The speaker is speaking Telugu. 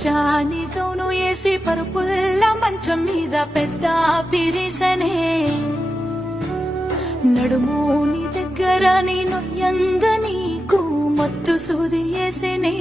పచ్చాని గౌను వేసి పరుపుల్ల మంచం మీద పెద్ద పిరిసనే నడుమూని దగ్గర నీ నొయ్యంగ నీకు మత్తు సూది వేసినే